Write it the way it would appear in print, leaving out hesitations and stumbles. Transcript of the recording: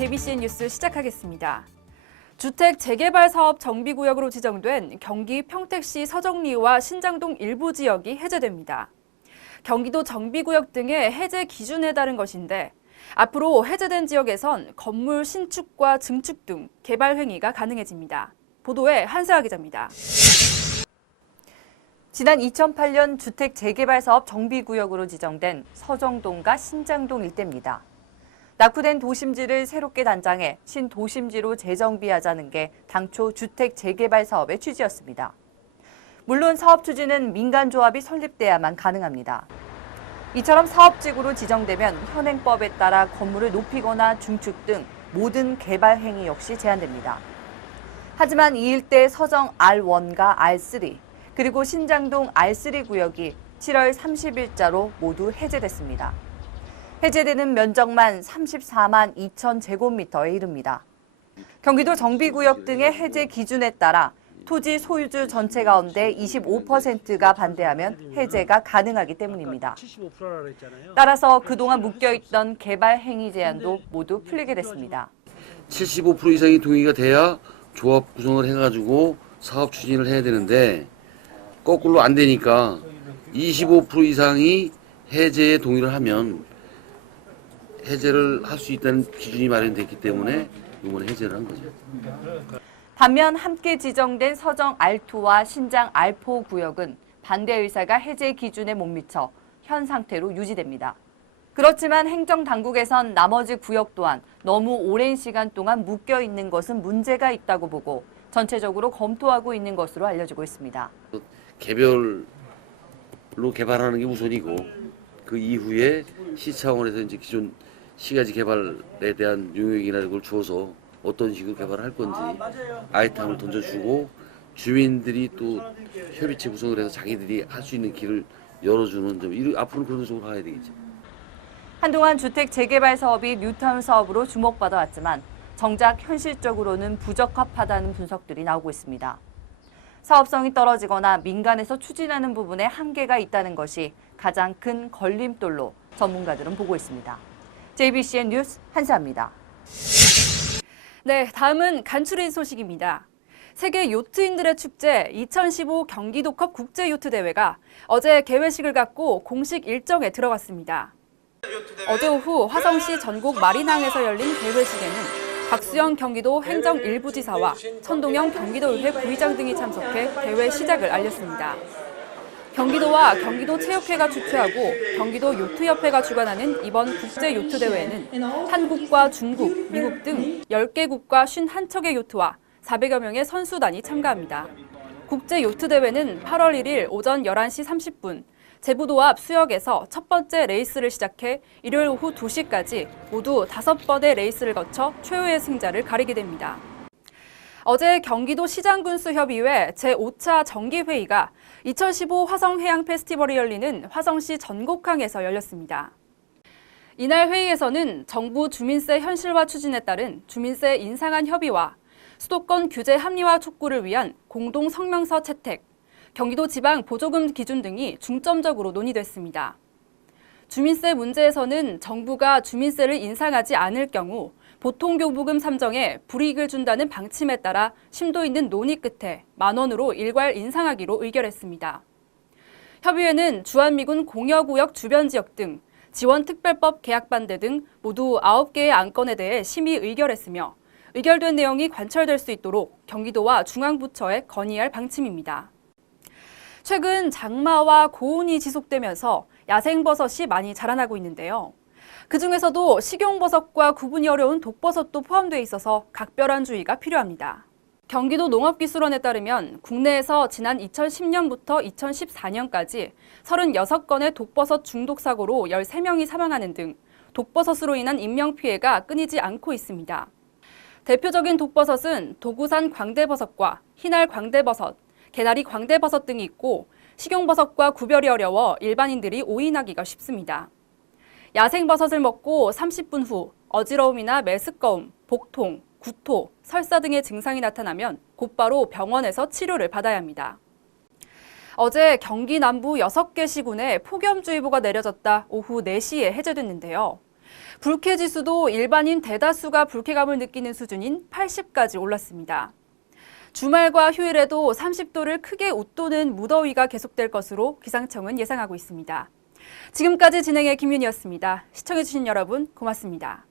JBCN 뉴스 시작하겠습니다. 주택 재개발 사업 정비구역으로 지정된 경기 평택시 서정리와 신장동 일부 지역이 해제됩니다. 경기도 정비구역 등의 해제 기준에 따른 것인데 앞으로 해제된 지역에선 건물 신축과 증축 등 개발 행위가 가능해집니다. 보도에 한세아 기자입니다. 지난 2008년 주택 재개발 사업 정비구역으로 지정된 서정동과 신장동 일대입니다. 낙후된 도심지를 새롭게 단장해 신도심지로 재정비하자는 게 당초 주택 재개발 사업의 취지였습니다. 물론 사업 추진은 민간조합이 설립돼야만 가능합니다. 이처럼 사업지구로 지정되면 현행법에 따라 건물을 높이거나 중축 등 모든 개발 행위 역시 제한됩니다. 하지만 이 일대 서정 R1과 R3, 그리고 신장동 R3 구역이 7월 30일자로 모두 해제됐습니다. 해제되는 면적만 34만 2천 제곱미터에 이릅니다. 경기도 정비구역 등의 해제 기준에 따라 토지 소유주 전체 가운데 25%가 반대하면 해제가 가능하기 때문입니다. 따라서 그동안 묶여있던 개발 행위 제한도 모두 풀리게 됐습니다. 75% 이상이 동의가 돼야 조합 구성을 해가지고 사업 추진을 해야 되는데 거꾸로 안 되니까 25% 이상이 해제에 동의를 하면 해제를 할 수 있다는 기준이 마련됐기 때문에 이번에 해제를 한 거죠. 반면 함께 지정된 서정 R2와 신장 R4 구역은 반대 의사가 해제 기준에 못 미쳐 현 상태로 유지됩니다. 그렇지만 행정당국에선 나머지 구역 또한 너무 오랜 시간 동안 묶여 있는 것은 문제가 있다고 보고 전체적으로 검토하고 있는 것으로 알려지고 있습니다. 개별로 개발하는 게 우선이고 그 이후에 시 차원에서 이제 기존 시가지 개발에 대한 용역이나 이걸 주어서 어떤 식으로 개발을 할 건지 아이템을 던져주고 주민들이 또 협의체 구성을 해서 자기들이 할 수 있는 길을 열어주는 점, 앞으로는 그런 쪽으로 가야 되겠죠. 한동안 주택 재개발 사업이 뉴타운 사업으로 주목받아왔지만 정작 현실적으로는 부적합하다는 분석들이 나오고 있습니다. 사업성이 떨어지거나 민간에서 추진하는 부분에 한계가 있다는 것이 가장 큰 걸림돌로 전문가들은 보고 있습니다. JBCN 뉴스 한세아입니다. 네, 다음은 간추린 소식입니다. 세계 요트인들의 축제 2015 경기도컵 국제요트대회가 어제 개회식을 갖고 공식 일정에 들어갔습니다. 어제 오후 화성시 전국 마린항에서 열린 개회식에는 박수영 경기도 행정 1부 지사와 천동영 경기도의회 부의장 등이 참석해 대회 시작을 알렸습니다. 경기도와 경기도체육회가 주최하고 경기도 요트협회가 주관하는 이번 국제요트대회에는 한국과 중국, 미국 등 10개국과 51척의 요트와 400여 명의 선수단이 참가합니다. 국제요트대회는 8월 1일 오전 11시 30분 제부도 앞 수역에서 첫 번째 레이스를 시작해 일요일 오후 2시까지 모두 5번의 레이스를 거쳐 최후의 승자를 가리게 됩니다. 어제 경기도 시장군수협의회 제5차 정기회의가 2015 화성해양 페스티벌이 열리는 화성시 전곡항에서 열렸습니다. 이날 회의에서는 정부 주민세 현실화 추진에 따른 주민세 인상안 협의와 수도권 규제 합리화 촉구를 위한 공동 성명서 채택, 경기도 지방 보조금 기준 등이 중점적으로 논의됐습니다. 주민세 문제에서는 정부가 주민세를 인상하지 않을 경우 보통교부금 산정에 불이익을 준다는 방침에 따라 심도 있는 논의 끝에 10,000원으로 일괄 인상하기로 의결했습니다. 협의회는 주한미군 공여구역 주변 지역 등 지원특별법 개약 반대 등 모두 9개의 안건에 대해 심의 의결했으며 의결된 내용이 관철될 수 있도록 경기도와 중앙부처에 건의할 방침입니다. 최근 장마와 고온이 지속되면서 야생버섯이 많이 자라나고 있는데요. 그중에서도 식용버섯과 구분이 어려운 독버섯도 포함되어 있어서 각별한 주의가 필요합니다. 경기도 농업기술원에 따르면 국내에서 지난 2010년부터 2014년까지 36건의 독버섯 중독 사고로 13명이 사망하는 등 독버섯으로 인한 인명피해가 끊이지 않고 있습니다. 대표적인 독버섯은 도구산 광대버섯과 흰알 광대버섯, 개나리 광대버섯 등이 있고 식용버섯과 구별이 어려워 일반인들이 오인하기가 쉽습니다. 야생버섯을 먹고 30분 후 어지러움이나 메스꺼움, 복통, 구토, 설사 등의 증상이 나타나면 곧바로 병원에서 치료를 받아야 합니다. 어제 경기 남부 6개 시군에 폭염주의보가 내려졌다 오후 4시에 해제됐는데요. 불쾌 지수도 일반인 대다수가 불쾌감을 느끼는 수준인 80까지 올랐습니다. 주말과 휴일에도 30도를 크게 웃도는 무더위가 계속될 것으로 기상청은 예상하고 있습니다. 지금까지 진행의 김윤희였습니다. 시청해주신 여러분 고맙습니다.